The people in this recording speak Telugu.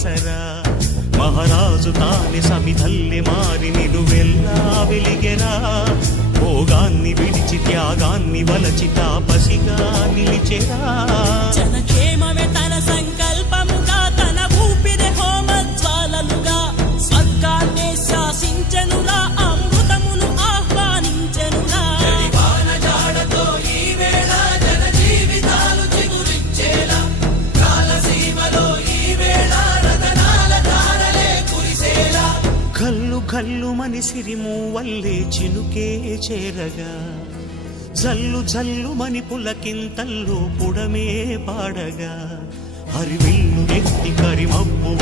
ఆసరా మహారాజు తానే సమిధల్లె మారి నిలువెల్లా వెలిగెరా భోగాన్ని విడిచి త్యాగాన్ని వలచి తాపసిగా నిలిచెరా జనక్షేమమే తన సంకల్పముగా తన ఊపిరి హోమజ్వాలలుగా స్వర్గాన్నే శాసించెనురా అమృతమును ఆహ్వానించెనురా జాడతో ఈ వేళ జన జీవితాలు చిగురించేలా కాలసీమలో ఈ వేళ రతనాల ధారలే కురిసేలా కల్లు కల్లు మని సిరిము వల్లే చినుకే చేరగా జల్లు జల్లు మని పులకింతల్లు పుడమే పాడగా హరివిల్లు ఎత్తి కరిమబ్బు